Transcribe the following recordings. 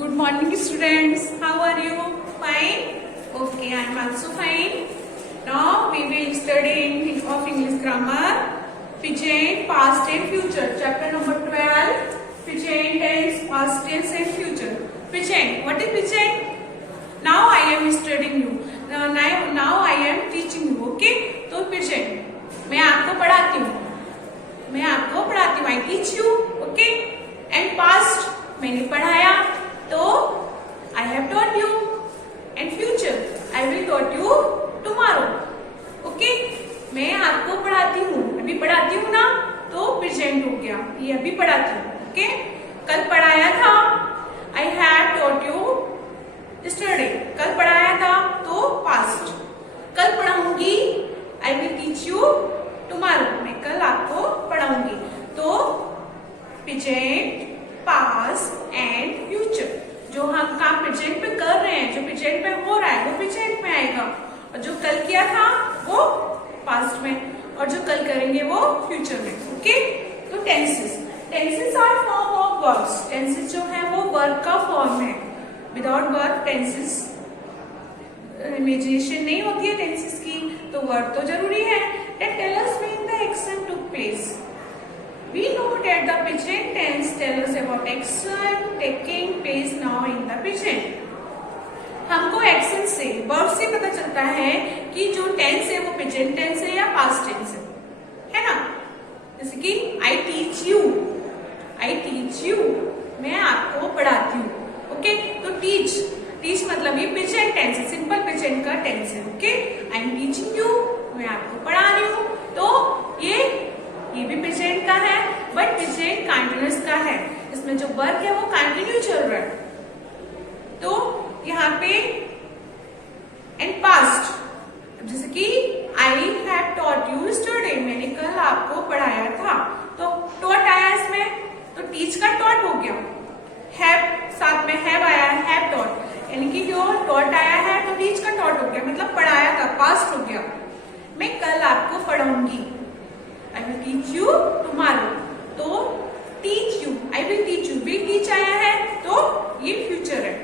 Good morning, students. How are you? Fine? Okay, I am also fine. Now we will study of English grammar, present, past and future. Chapter number 12, present tense, past tense and future. Present. What is present? Now I am studying you. Now I am teaching you. Okay? तो present. मैं आपको पढ़ाती हूँ. I teach you. Okay? And past. मैंने पढ़ाया. तो I have taught you. And future. I will taught you tomorrow. Okay? मैं आपको पढ़ाती हूँ. अभी पढ़ाती हूँ ना, तो present हो गया. ये अभी पढ़ाती हूँ. Okay? कल पढ़ाया था. I have taught you yesterday. कल पढ़ाया था, तो past. कल पढ़ाऊंगी. I will teach you tomorrow. मैं कल आपको पढ़ाऊंगी. तो present, past and future. जो हम काम प्रेजेंट में कर रहे हैं, जो प्रेजेंट में हो रहा है, वो प्रेजेंट में आएगा. और जो कल किया था वो पास्ट में, और जो कल करेंगे वो फ्यूचर में. ओके? तो tenses are form of verbs. Tenses जो है वो वर्ब का फॉर्म है. विदाउट वर्ब टेंसेस इमेजिनेशन नहीं होती है टेंसेस की, तो वर्ब तो जरूरी है. That tell us when the action took place. We know that the present tense tells us about action taking place now in the present. हमको एक्शन से, वर्ब से पता चलता है कि जो टेंस है वो प्रेजेंट टेंस है या पास्ट टेंस है ना? जैसे कि I teach you, मैं आपको पढ़ाती हूँ. ओके? तो टीच मतलब ये प्रेजेंट टेंस है, सिंपल प्रेजेंट का टेंस है. Okay? I am teaching you, मैं आपको पढ़ा रही हूँ. तो ये भी प्रेजेंट का है, बट प्रेजेंट कंटिन्यूअस का है. इसमें जो वर्ब है वो कंटिन्यू चल रहा है. तो यहाँ पे एंड पास्ट, जैसे कि I have taught you yesterday, मैंने कल आपको पढ़ाया था. तो टॉट आया इसमें, तो टीच का टॉट हो गया. हैव साथ में हैव आया है, हैव टॉट, यानी कि जो टॉट आया है तो टीच का टॉट हो गया, मतलब पढ़ाया था, पास्ट हो गया. मैं कल आपको पढ़ाऊंगी. I will teach you tomorrow. तो teach you, I will teach you, will teach आया है, तो ये फ्यूचर है.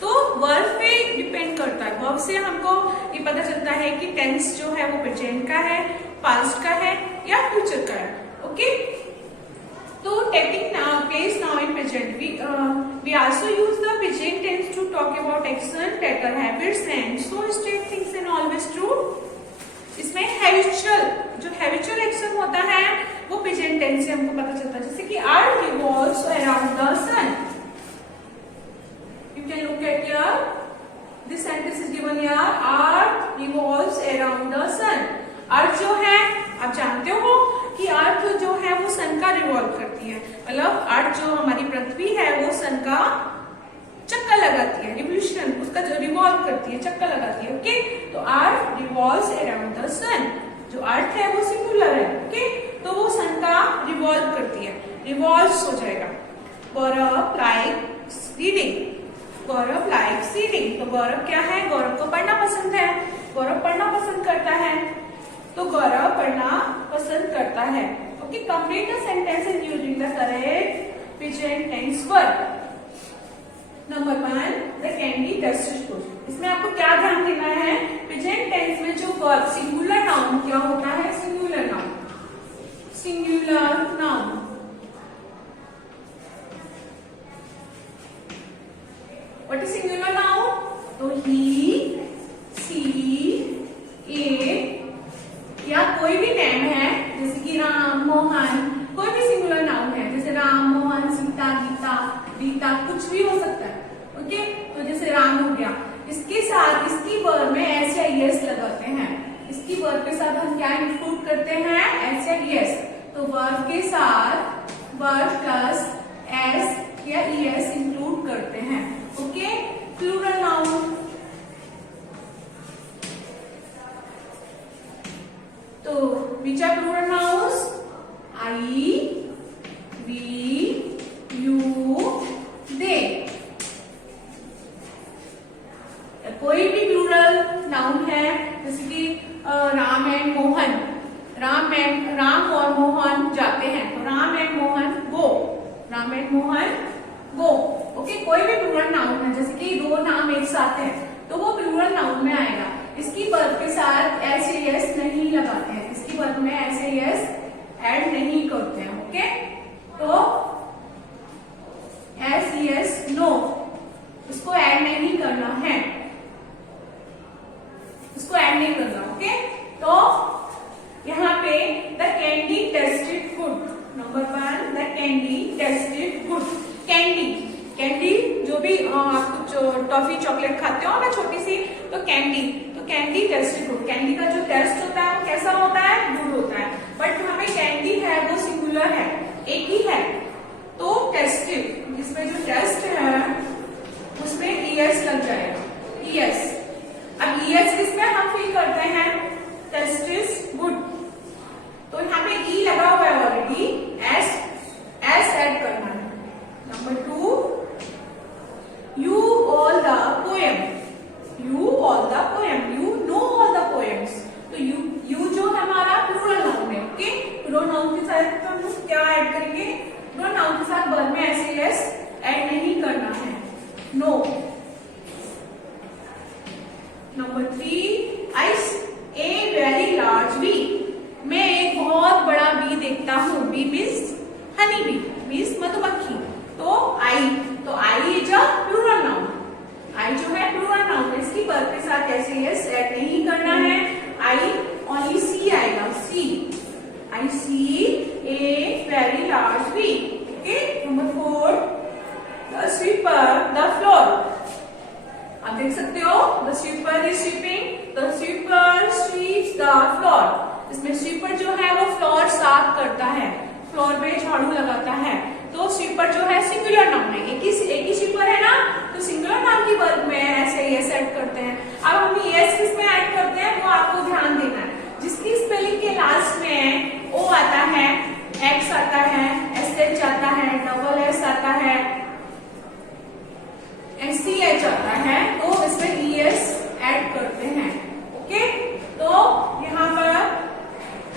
तो वर्ब पे डिपेंड करता है. वर्ब से हमको ये पता चलता है कि टेंस जो है वो प्रेजेंट का है, पास्ट का है या फ्यूचर का है. ओके? तो taking place now in present, we also use the present tense to talk about action, pattern, habits and so state things and always true. इसमें जो हैबिचुअल एक्शन होता है वो प्रेजेंट टेंस से हमको पता चलता है. जैसे कि earth revolves around the sun. You can look at here, this sentence is given here. Earth revolves around the sun. Earth जो है, आप जानते हो कि अर्थ जो है वो सन का रिवॉल्व करती है. मतलब अर्थ जो हमारी पृथ्वी है वो सन का चक्कर लगाती है, रिवोल्यूशन उसका जो रिवॉल्व करती है, चक्कर लगाती है. ओके? तो अर्थ रिवॉल्व्स अराउंड द सन. जो अर्थ है वो सिंगुलर है. ओके? तो वो सन का रिवॉल्व करती है, रिवॉल्व्स हो जाएगा. गौरव लाइक्स रीडिंग. गौरव लाइक्स रीडिंग. तो गौरव क्या है? गौरव को पढ़ना पसंद है. गौरव पढ़ना पसंद करता है, तो गौरव पढ़ना पसंद करता है. Okay? Complete the sentence using the correct present tense verb. Number 1, the candy dust store. इसमें आपको क्या ध्यान देना है? प्रेजेंट टेंस में जो वर्ब सिंगुलर नाउन क्या होता है? Singular noun. What is singular noun? तो ही, सी, इट या कोई भी नेम है, जैसे कि राम, मोहन, कोई भी सिंगुलर नाउन है. जैसे राम, मोहन, सीता, गीता, रीता, कुछ भी हो सकता है. ओके? तो जैसे राम हो गया, इसके साथ इसकी वर्ब में एस या ईएस लगाते हैं. इसकी वर्ब के साथ हम क्या इंक्लूड करते हैं? एस या ईएस. तो वर्ब के साथ वर्ब प्लस एस या ईएस इंक्लूड करते हैं. ओके? Plural noun. तो which are plural nouns? I, we, you, they. कोई भी प्लूरल नाउन है, जैसे कि राम एंड मोहन, राम और मोहन जाते हैं, तो Ram and Mohan go. Okay? कोई भी प्लूरल नाउन है, जैसे कि दो नाम एक साथ हैं तो वो प्लूरल नाउन में आएगा। इसकी वर्ब के साथ एस एस नहीं लगाते हैं, इसकी वर्ब में एस एस ऐड नहीं करते हैं। ओके, तो एस एस नो, इसको ऐड नहीं करना है, इसको ऐड नहीं करना। ओके, तो यहाँ पे the candy tested good, number 1 the candy tested good. Candy, candy जो भी आप कुछ टॉफी चॉकलेट खाते हो ना छोटी सी, तो कैंडी, तो कैंडी टेस्टेड गुड। कैंडी का जो टेस्ट होता है वो कैसा होता है, गुड होता है। बट यहाँ पे कैंडी है वो सिंगुलर है, एक ही है, तो टेस्टेड, इसमें जो टेस्ट है उसमें ईएस लग जाएगा, ईएस। अब ईएस किसमें हम फील करते हैं, टेस्ट इज गुड, तो यहाँ पे ई लगा हुआ है ऑलरेडी, एस ऐड करना है। Number 2 you all the poem, you all the poem, you know all the poems. तो यू जो है हमारा प्लूरल नाउन है। ओके, प्लूरल नाउन के साथ तो हम क्या ऐड करेंगे, प्लूरल नाउन के साथ वर्ब में ऐसे एस ऐड नहीं करना है, no. Number 3 I a very large bee, मैं एक बहुत बड़ा बी देखता हूँ, bee means honey bee, means मधुमक्खी, तो I is a plural noun, I जो है प्लूरल नाउन है, इसकी वर्ब के साथ ऐसे एस ऐड नहीं करना है, आई ओनली सी आएगा, see, I see a very large bee. Okay, number 4 the sweeper the floor, आप देख सकते हो the sweeper is sweeping, the sweeper sweeps the floor. इसमें स्वीपर जो है वो फ्लोर साफ करता है, फ्लोर पे झाड़ू लगाता है, तो स्वीपर जो है सिंगुलर नाउन है, एक ही स्वीपर है ना, तो सिंगुलर नाउन की वर्ब में ऐसे एस ऐड करते हैं। अब हम एस किस में ऐड करते हैं वो आपको ध्यान देना है, जिसकी स्पेलिंग के लास्ट में ओ आता है, एक्स आता है, एस एच आता है, डबल एस आता है, सी एच आता है, तो इसमें ई एस ऐड करते हैं। ओके, तो यहाँ पर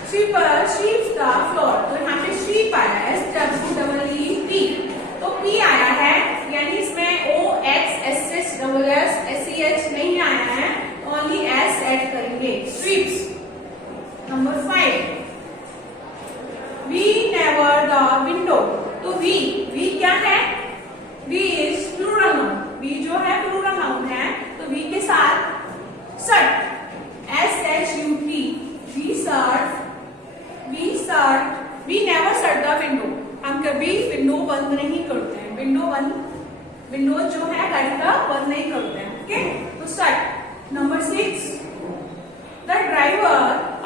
स्वीपर स्वीप्स द फ्लोर, तो यहाँ पे स्वीप आया है, SWEEP, तो P आया है, यानी इसमें O X S H double S S E H नहीं आया है, ओनली S ऐड करेंगे, sweeps. Number 5 we never the window, तो वी क्या है, we is plural noun, we जो है प्लूरल नाउन है, तो वी के साथ shut, SHUT, we shut, we never shut the window, हम कभी विंडो बंद नहीं करते हैं, विंडो जो है गाड़ी का बंद नहीं करते हैं। ओके, तो shut. Number 6 the driver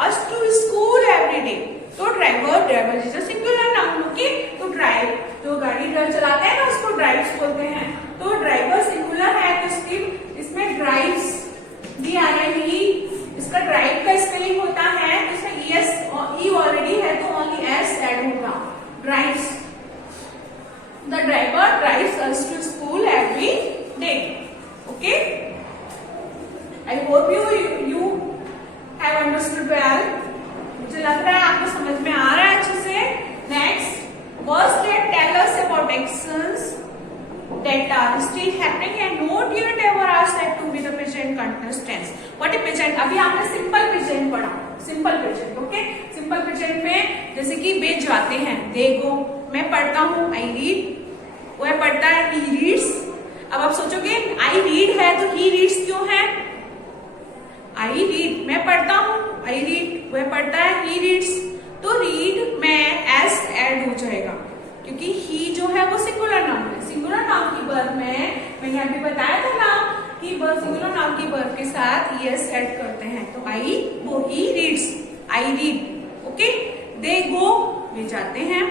us to school every day, तो driver is a singular noun. Okay, तो ड्राइव, जो गाड़ी चलाते हैं ना उसको ड्राइव्स बोलते हैं, तो ड्राइवर सिंगुलर है, तो इसमें ड्राइव्स भी आ रही, इसका ड्राइव का स्पेलिंग होता है, तो इसमें ई ऑलरेडी है, तो ओनली एस ऐड होगा, drives. The driver drives us to school every day. Okay, I hope you have understood well, मुझे लग रहा है आपको समझ में आ रहा है अच्छे से। Next, words that tell us about actions that are still happening and not yet ever are said to be the present continuous tense. What is present? अभी आपने सिंपल प्रेजेंट पढ़ा, simple present. Okay, simple present में जैसे कि वे जाते हैं, they go, मैं पढ़ता हूँ, I read, वह पढ़ता है, he reads। अब आप सोचोगे I read है तो he reads क्यों है, I read, मैं पढ़ता हूँ, I read, वह पढ़ता है, he reads, तो read में s ऐड हो जाएगा, क्योंकि ही जो है वो सिंगुलर नाउन है। सिंगुलर नाउन की वर्ब में मैंने अभी बताया था ना कि सिंगुलर नाउन की वर्ब के साथ एस ऐड करते हैं, तो आई, वो, he reads, I read. Okay, they go, वे जाते हैं,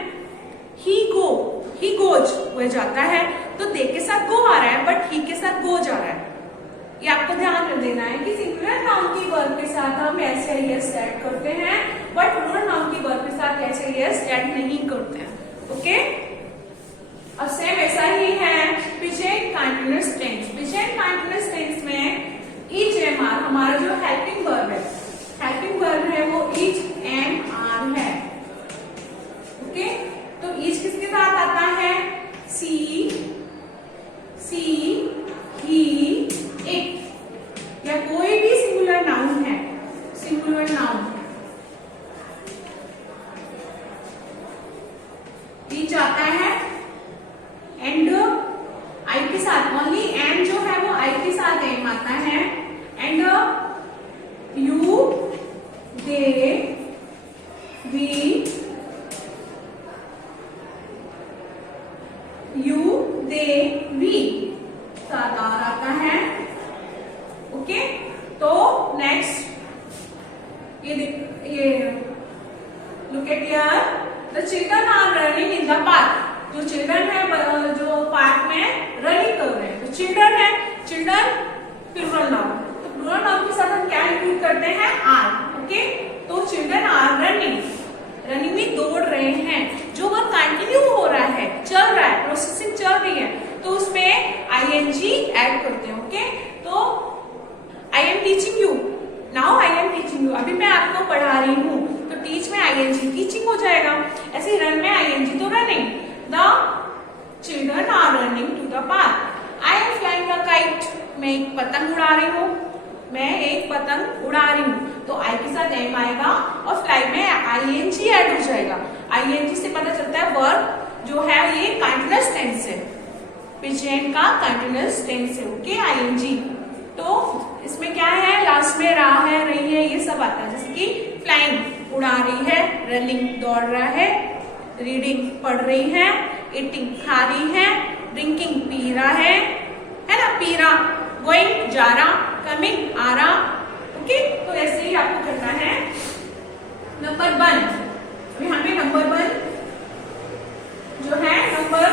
ही गोज, वह जाता है, तो दे के साथ गो आ रहा है, बट ही के साथ गो जा रहा है। ये आपको ध्यान में देना है कि सिंगुलर नाउन की वर्ब के साथ हम ऐसे एस ऐड करते हैं, बट प्लूरल नाउन की वर्ब के साथ ऐसे एस ऐड नहीं करते हैं। ओके, अब सेम ऐसा ही है present continuous tense. Present continuous tense में इज एम आर हमारा जो हेल्पिंग वर्ब है वो इज एम आर है। ओके, तो इज किसके साथ आता है, सी यू, दे, वी, साथ आर आता है। ओके, तो नेक्स्ट ये look at here, the children are running in the park. जो चिल्ड्रन है जो पार्क में रनिंग कर रहे हैं, तो चिल्ड्रन है, चिल्ड्रन प्लूरल नाउन, तो प्लूरल नाउन के साथ हम क्या इंक्लूड करते हैं, आर। ओके, तो चिल्ड्रन आर रनिंग, रनिंग में दौड़ रहे हैं, जो वर्क कंटिन्यू हो रहा है, चल रहा है, प्रोसेसिंग चल रही है, तो उसमें आईएनजी ऐड करते हैं। ओके, तो I am teaching you, now I am teaching you, अभी मैं आपको पढ़ा रही हूँ, तो टीच में आईएनजी टीचिंग हो जाएगा। ऐसे रन में आईएनजी तो running, the children are running to the park. I am flying a kite, मैं एक पतंग उड़ा रही हूँ, मैं एक पतंग उड़ा रही हूँ, तो आई के साथ एम आएगा और फ्लाई में आईएनजी ऐड हो जाएगा। आईएनजी से पता चलता है वर्ब जो है ये कंटीन्यूअस टेंस है, प्रेजेंट का कंटीन्यूअस टेंस है। ओके, आईएनजी, तो इसमें क्या है, लास्ट में रहा है, रही है, ये सब आता है। जैसे कि फ्लाइंग उड़ा रही है, रनिंग दौड़ रहा है, रीडिंग पढ़ रही है, ईटिंग खा रही है, ड्रिंकिंग पी रहा है ना, पी रहा, गोइंग जा रहा, कमिंग आ रहा। ओके, तो ऐसे ही आपको करना है। नंबर 1, यहाँ पे नंबर 1 जो है number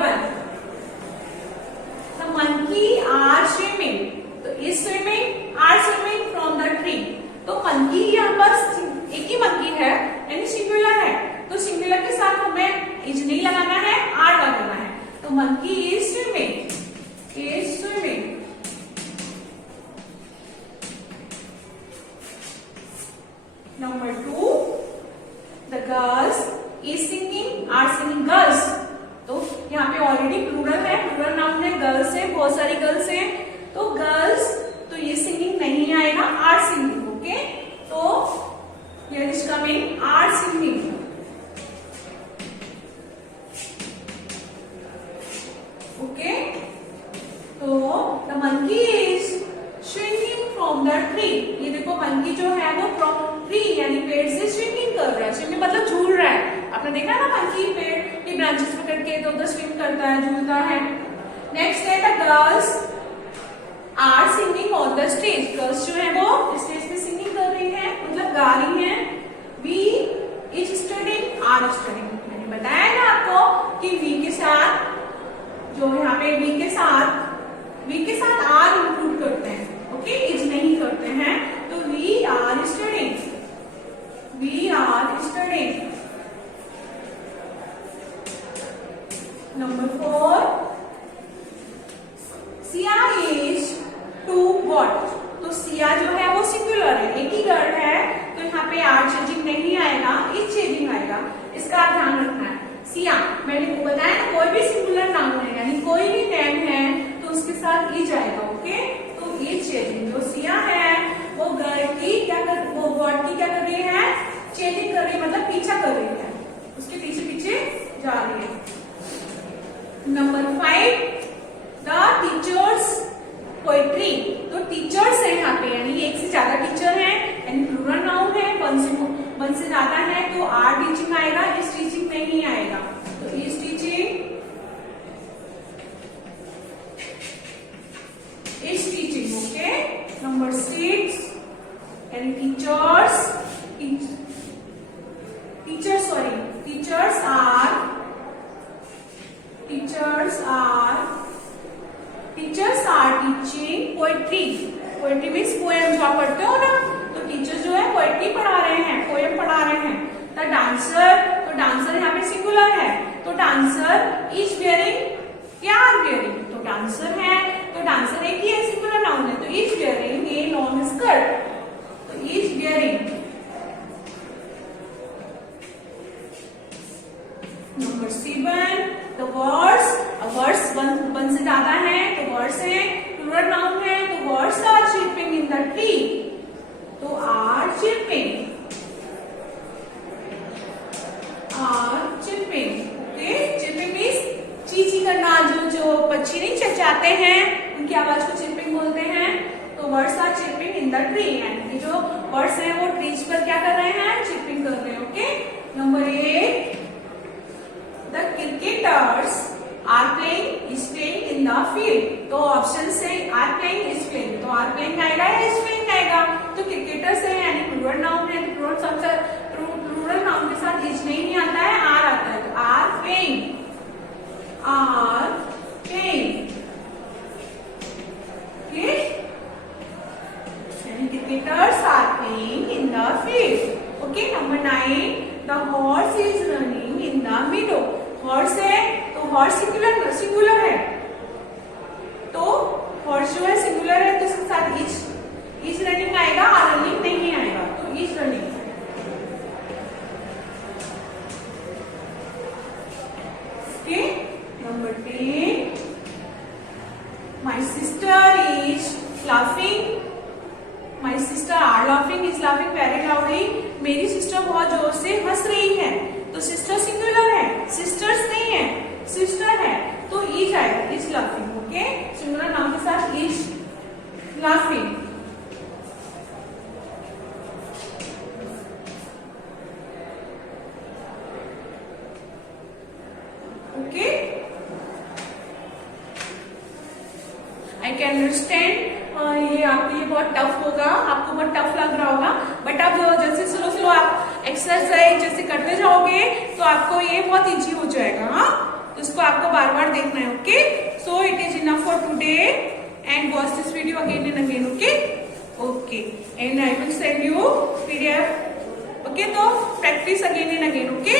1, the monkey are swimming, तो is swimming, are swimming from the tree. तो मंकी यहाँ पर एक ही मंकी है, यानी सिंगुलर है, तो सिंगुलर के साथ हमें इज नहीं लगाना है, आर लगाना है। तो monkey is swimming, is swimming. Number 2, the girls is singing, are singing, girls. तो यहाँ पे ऑलरेडी प्लूरल है, प्लूरल नाउन है, गर्ल्स है, बहुत सारी गर्ल्स हैं, तो गर्ल्स, तो ये सिंगिंग नहीं आएगा, आर सिंगिंग। ओके, तो here is coming are singing. Okay, तो the monkey is swinging from the tree. ये देखो मंकी जो है वो फ्रॉम ट्री यानी पेड़ से स्विंगिंग कर रहा है, स्विंगिंग मतलब झूल रहा है। आपने देखा ना मंकी पेड़ की ब्रांचेस पकड़ के इधर उधर स्विंग करता है, झूलता है। नेक्स्ट है the girls are singing on the stage. Girls जो है वो स्टेज पे सिंगिंग कर रही है, मतलब गा रही है। We is studying, are studying. मैंने बताया ना आपको कि वी के साथ जो यहाँ पे वी के साथ आर इंक्लूड करते हैं। ओके, इज नहीं करते हैं, तो we are studying, we are studying. Number 4, Siya is to what. तो सिया जो है वो सिंगुलर है, एक ही गर्ल है, तो यहाँ पे आर चेंजिंग नहीं आएगा, इज चेंजिंग आएगा, इसका आप ध्यान रखना है। सिया, मैंने बताया ना, कोई भी सिंगुलर नाउन है यानी कोई भी नेम है तो उसके साथ इज आएगा। ओके, तो इज चेंजिंग, जो सिया है वो गर्ल की क्या कर, वो वॉट की क्या कर रही है, चेंजिंग कर रही है, मतलब पीछा कर रही है, उसके पीछे पीछे जा रही है। Number 5, the teachers poetry. तो टीचर्स है यहाँ पे, यानी एक से ज्यादा टीचर है, यानी प्लूरल नाउन है, वन से ज्यादा है, तो आर टीचिंग आएगा, इज टीचिंग नहीं आएगा, तो is teaching, is teaching. Okay, number 6, यानी teachers, teachers are teaching poetry. Poetry means poem, जो आप पढ़ते हो ना, तो टीचर्स जो है पोएट्री पढ़ा रहे हैं, पोएम पढ़ा रहे हैं। द डांसर, तो डांसर यहाँ पे सिंगुलर है, तो डांसर इज वेयरिंग, क्या आर वेयरिंग, तो डांसर है, तो डांसर एक ही है, सिंगुलर नाउन है, तो is wearing a long skirt, तो is wearing. Number 7, the birds. Birds one से ज्यादा है, तो वर्ड्स है, प्लूरल नाउन है, तो birds are chirping in the tree, तो are chirping, are chirping. Okay, chirping means चींची करना, जो पक्षी नहीं चहचहाते हैं उनकी आवाज को चिर्पिंग बोलते हैं, तो birds are chirping in the tree, यानी कि जो वर्ड्स हैं वो ट्रीज पर क्या कर रहे हैं, चिर्पिंग कर रहे हैं। Okay, number field. तो ऑप्शन से आर प्लेइंग इज प्लेइंग, तो आर प्लेइंग आएगा या इज प्लेइंग आएगा। तो क्रिकेटर्स है यानी प्लूरल नाउन है, प्लूरल नाउन के साथ इज नहीं आता है, आर आता है। तो are playing, are playing, okay. Cricketers are playing in the field. Okay, number 9. The horse is running in the meadow. Horse है तो horse singular है, तो horse जो है singular है तो इसके साथ is running आएगा, running नहीं आएगा, तो is running। Okay, number 10. My sister is laughing. My sister are laughing is laughing very loudly. मेरी सिस्टर बहुत जोर से हंस रही है, तो सिस्टर सिंगुलर है, सिस्टर्स नहीं है, सिस्टर है, तो इज आएगा, is laughing. Okay, singular noun के साथ is laughing. Okay, I can understand ये आपके लिए बहुत टफ होगा, आपको बहुत टफ लग रहा होगा, बट आप जैसे स्लो आप एक्सरसाइज जैसे करते जाओगे तो आपको ये बहुत इजी हो जाएगा। हाँ, तो इसको आपको बार बार देखना है। Okay, so it is enough for today and watch this video again and again. Okay, and I will send you PDF। Okay, तो practice again and again. Okay.